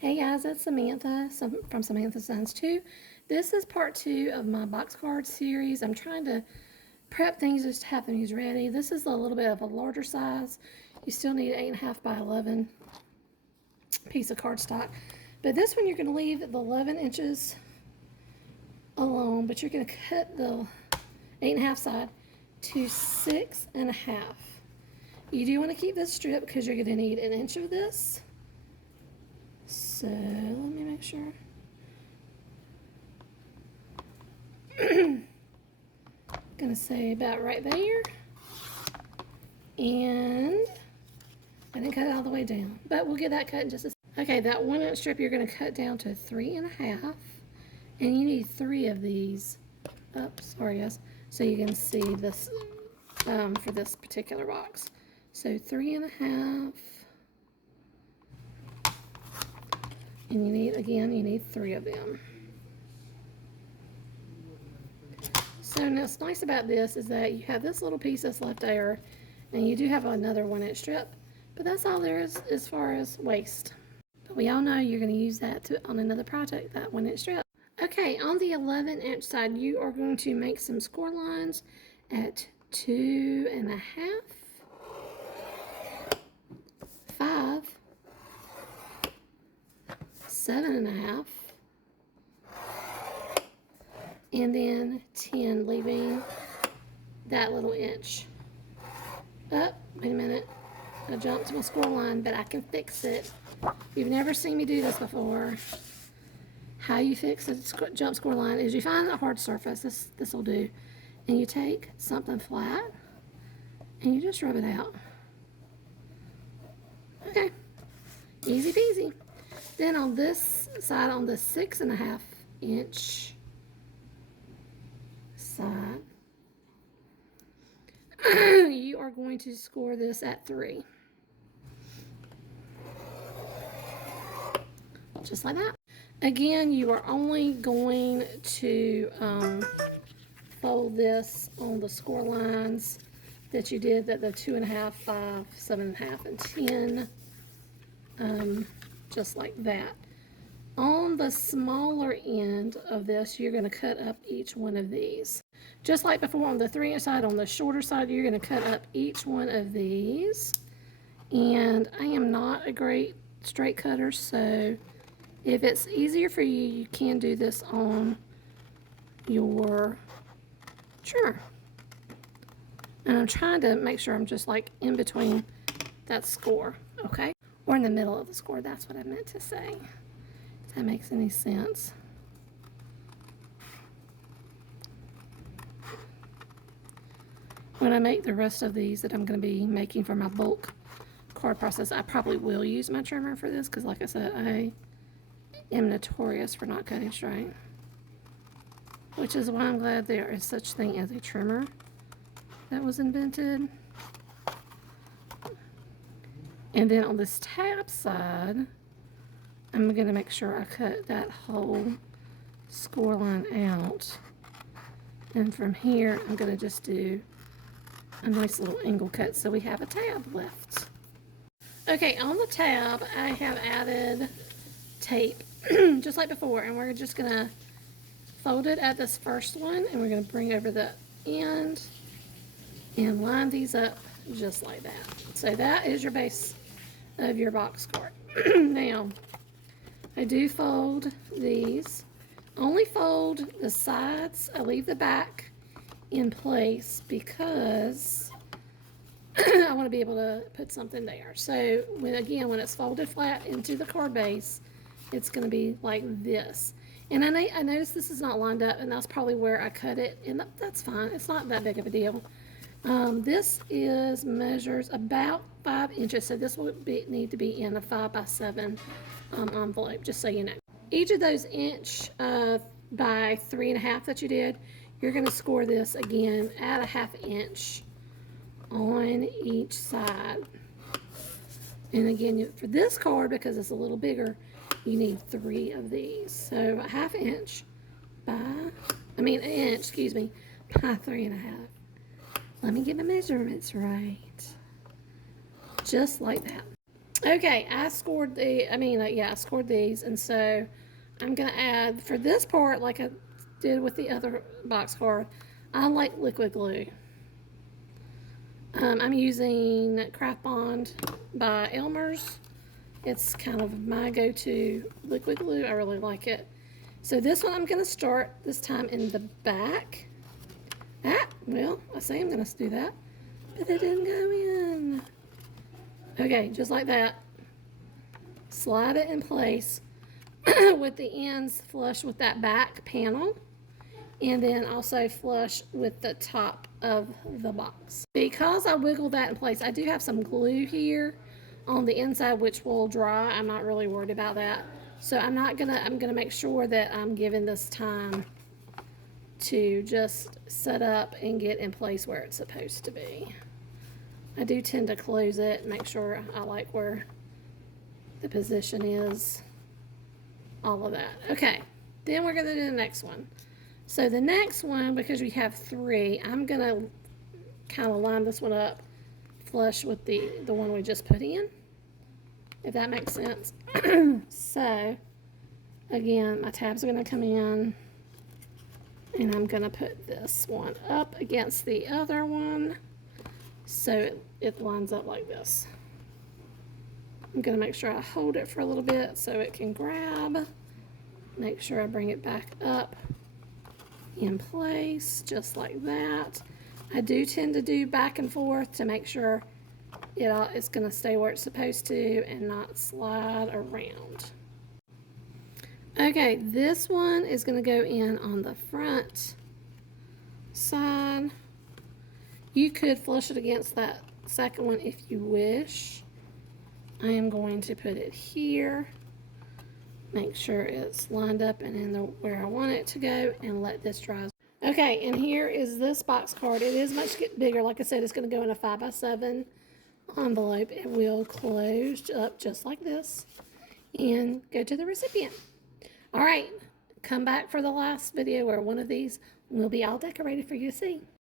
Hey guys, it's Samantha from Samantha's Designs 2. This is part 2 of my box card series. I'm trying to prep things just to have things ready. This is a little bit of a larger size. You still need 8.5 by 11 piece of cardstock. But this one you're going to leave the 11 inches alone, but you're going to cut the 8.5 side to 6.5. You do want to keep this strip because you're going to need an inch of this. So let me make sure. Gonna say about right there. And I didn't cut it all the way down, but we'll get that cut in just a second. Okay, that 1 inch strip you're gonna cut down to 3.5, and you need 3 of these. Oops, sorry guys. So you can see this for this particular box. So 3.5. And you need 3 of them. So what's nice about this is that you have this little piece that's left over, and you do have another 1 inch strip, but that's all there is as far as waste. But we all know you're going to use that on another project, that 1 inch strip. Okay, on the 11 inch side, you are going to make some score lines at 2.5, 5, 7.5, and then 10, leaving that little inch. Oh, wait a minute. I jumped to my score line, but I can fix it. You've never seen me do this before. How you fix a jump score line is you find a hard surface, this will do, and you take something flat and you just rub it out. Okay, easy peasy. Then on this side, on the 6.5 inch side, you are going to score this at 3. Just like that. Again, you are only going to fold this on the score lines that you did, that the 2.5, 5, 7.5, and 10. Just like that. On the smaller end of this, you're going to cut up each one of these. Just like before on the 3 inch side, on the shorter side, you're going to cut up each one of these. And I am not a great straight cutter, so if it's easier for you, you can do this on your trimmer. And I'm trying to make sure I'm just like in between that score, okay? Or in the middle of the score, that's what I meant to say. If that makes any sense. When I make the rest of these that I'm going to be making for my bulk card process, I probably will use my trimmer for this because, like I said, I am notorious for not cutting straight. Which is why I'm glad there is such thing as a trimmer that was invented. And then on this tab side, I'm going to make sure I cut that whole score line out. And from here, I'm going to just do a nice little angle cut so we have a tab left. Okay, on the tab, I have added tape, just like before. And we're just going to fold it at this first one, and we're going to bring over the end and line these up just like that. So that is your base of your box card. Now, I do fold these. Only fold the sides. I leave the back in place because I want to be able to put something there. So when it's folded flat into the card base, it's going to be like this. And I noticed this is not lined up, and that's probably where I cut it, and that's fine. It's not that big of a deal. This measures about 5 inches, so this will need to be in a 5 by 7 envelope, just so you know. Each of those inch by 3.5 that you did, you're going to score this again at a 1/2 inch on each side. And again, for this card, because it's a little bigger, you need 3 of these. So a 1/2 inch by, an inch, by 3.5. Let me get my measurements right. Just like that. Okay, I scored I scored these, and so I'm gonna add, for this part, like I did with the other box card, I like liquid glue. I'm using Craft Bond by Elmer's. It's kind of my go-to liquid glue. I really like it. So this one I'm gonna start this time in the back. Well, I say I'm gonna do that, but it didn't go in. Okay, just like that. Slide it in place with the ends flush with that back panel, and then also flush with the top of the box. Because I wiggled that in place, I do have some glue here on the inside which will dry. I'm not really worried about that. So I'm gonna make sure that I'm giving this time to just set up and get in place where it's supposed to be. I do tend to close it and make sure I like where the position is, all of that. Okay, then we're gonna do the next one. So the next one, because we have 3, I'm gonna kind of line this one up flush with the one we just put in, if that makes sense. So again, my tabs are gonna come in, and I'm gonna put this one up against the other one so it lines up like this. I'm gonna make sure I hold it for a little bit so it can grab. Make sure I bring it back up in place, just like that. I do tend to do back and forth to make sure it's gonna stay where it's supposed to and not slide around. Okay, this one is gonna go in on the front side. You could flush it against that second one if you wish. I am going to put it here, make sure it's lined up and in where I want it to go, and let this dry. Okay, and here is this box card. It is much bigger. Like I said, it's going to go in a 5x7 envelope. It will close up just like this and go to the recipient. All right, come back for the last video where one of these will be all decorated for you to see.